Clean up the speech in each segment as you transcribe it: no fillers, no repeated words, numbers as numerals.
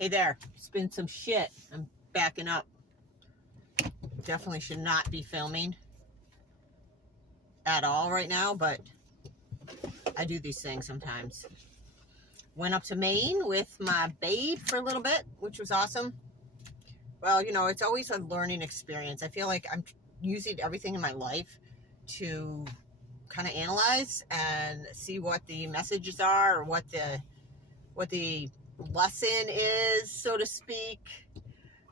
Hey there, it's been some shit. I'm backing up. Definitely should not be filming at all right now, but I do these things sometimes. Went up to Maine with my babe for a little bit, which was awesome. Well, it's always a learning experience. I feel like I'm using everything in my life to kind of analyze and see what the messages are, or what the lesson is, so to speak,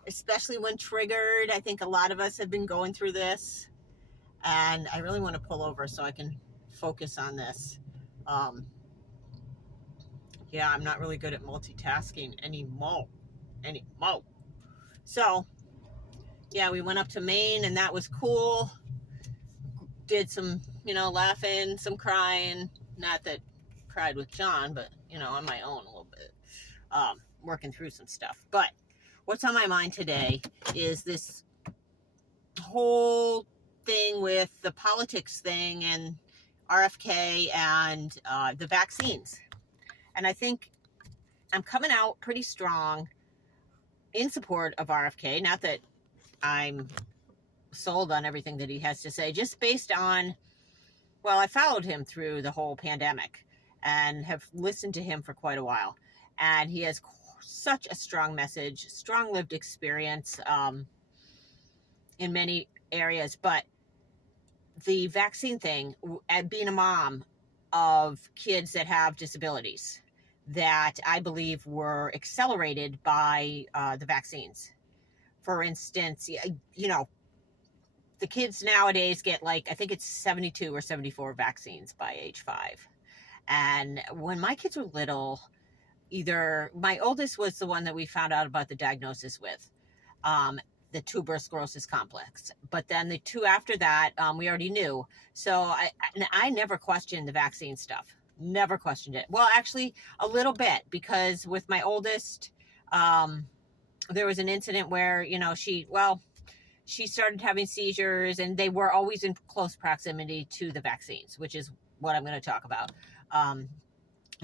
especially when triggered. I think a lot of us have been going through this, and I really want to pull over so I can focus on this. Yeah, I'm not really good at multitasking anymore. So, yeah, we went up to Maine, and that was cool. Did some, laughing, some crying. Not that I cried with John, but, on my own a little bit. Working through some stuff. But what's on my mind today is this whole thing with the politics thing and RFK and the vaccines. And I think I'm coming out pretty strong in support of RFK. Not that I'm sold on everything that he has to say, just based on, well, I followed him through the whole pandemic and have listened to him for quite a while. And he has such a strong message, strong lived experience in many areas. But the vaccine thing, and being a mom of kids that have disabilities that I believe were accelerated by the vaccines. For instance, the kids nowadays get I think it's 72 or 74 vaccines by age 5. And when my kids were little, either my oldest was the one that we found out about the diagnosis with, the tuberous sclerosis complex. But then the two after that, we already knew. So I never questioned the vaccine stuff. Never questioned it. Well, actually, a little bit, because with my oldest, there was an incident where, she started having seizures, and they were always in close proximity to the vaccines, which is what I'm going to talk about.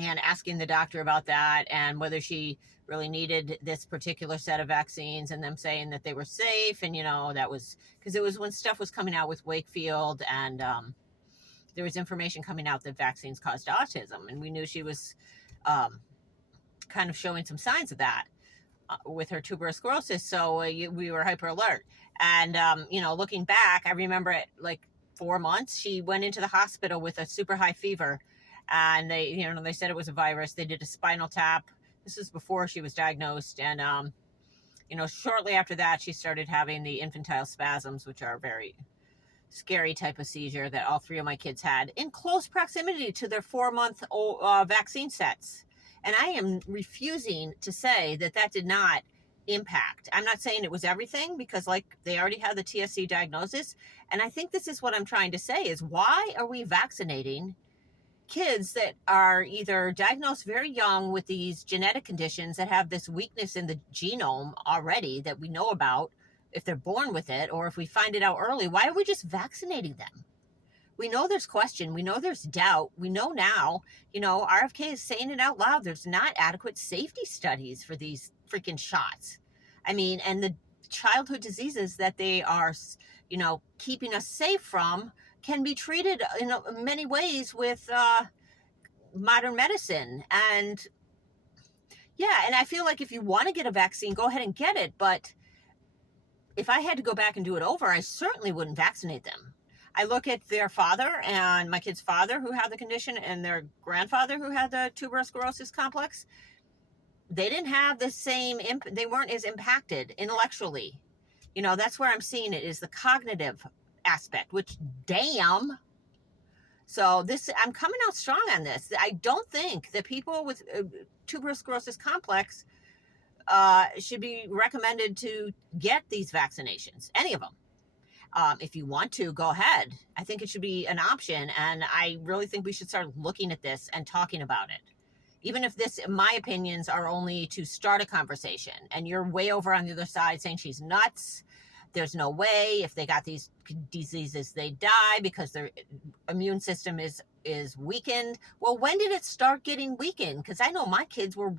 And asking the doctor about that and whether she really needed this particular set of vaccines, and them saying that they were safe. And, that was because it was when stuff was coming out with Wakefield, and there was information coming out that vaccines caused autism. And we knew she was kind of showing some signs of that with her tuberous sclerosis. So we were hyper alert. And, looking back, I remember it 4 months, she went into the hospital with a super high fever. And they said it was a virus. They did a spinal tap. This is before she was diagnosed. And, shortly after that, she started having the infantile spasms, which are a very scary type of seizure that all 3 of my kids had in close proximity to their 4-month-old vaccine sets. And I am refusing to say that did not impact. I'm not saying it was everything, because they already had the TSC diagnosis. And I think this is what I'm trying to say is, why are we vaccinating kids that are either diagnosed very young with these genetic conditions that have this weakness in the genome already that we know about, if they're born with it, or if we find it out early? Why are we just vaccinating them? We know there's question. We know there's doubt. We know now, RFK is saying it out loud. There's not adequate safety studies for these freaking shots. I mean, and the childhood diseases that they are, keeping us safe from can be treated in many ways with modern medicine. And yeah, and I feel like if you want to get a vaccine, go ahead and get it. But if I had to go back and do it over, I certainly wouldn't vaccinate them. I look at their father and my kid's father who had the condition, and their grandfather who had the tuberous sclerosis complex. They didn't have the same, they weren't as impacted intellectually. That's where I'm seeing it, is the cognitive aspect, which damn. So I'm coming out strong on this. I don't think that people with tuberous sclerosis complex should be recommended to get these vaccinations, any of them. If you want to, go ahead. I think it should be an option. And I really think we should start looking at this and talking about it. Even if my opinions are only to start a conversation, and you're way over on the other side saying she's nuts, There's no way if they got these diseases, they die because their immune system is weakened. Well, when did it start getting weakened? Because I know my kids were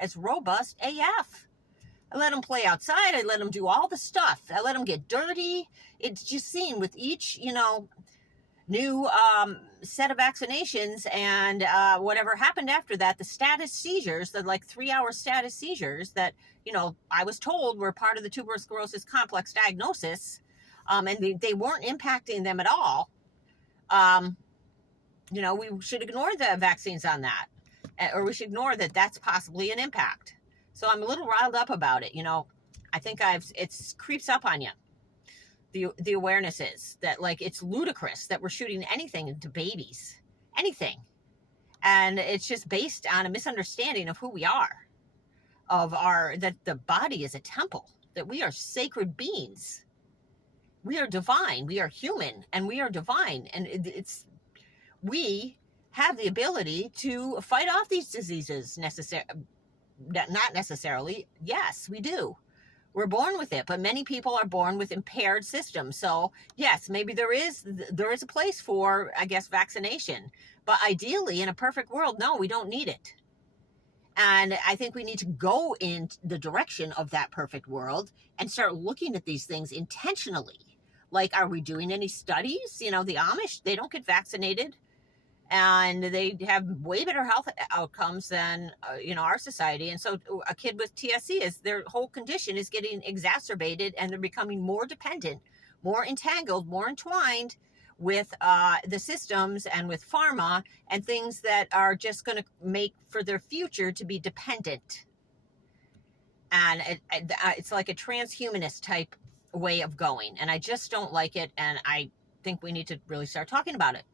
as robust AF. I let them play outside. I let them do all the stuff. I let them get dirty. It's just seen with each, new set of vaccinations and whatever happened after that, the status seizures, the like 3-hour status seizures that, I was told were part of the tuberous sclerosis complex diagnosis, and they weren't impacting them at all. We should ignore the vaccines on that, or we should ignore that that's possibly an impact. So I'm a little riled up about it. I think it creeps up on you. The awareness is that, like, it's ludicrous that we're shooting anything into babies, anything. And it's just based on a misunderstanding of who we are, that the body is a temple, that we are sacred beings. We are divine. We are human and we are divine. And we have the ability to fight off these diseases not necessarily. Yes, we do. We're born with it, but many people are born with impaired systems. So yes, maybe there is a place for, I guess, vaccination, but ideally in a perfect world, no, we don't need it. And I think we need to go in the direction of that perfect world and start looking at these things intentionally. Like, are we doing any studies? The Amish, they don't get vaccinated. And they have way better health outcomes than, our society. And so a kid with TSC, their whole condition is getting exacerbated and they're becoming more dependent, more entangled, more entwined with the systems and with pharma and things that are just going to make for their future to be dependent. And it's like a transhumanist type way of going. And I just don't like it. And I think we need to really start talking about it.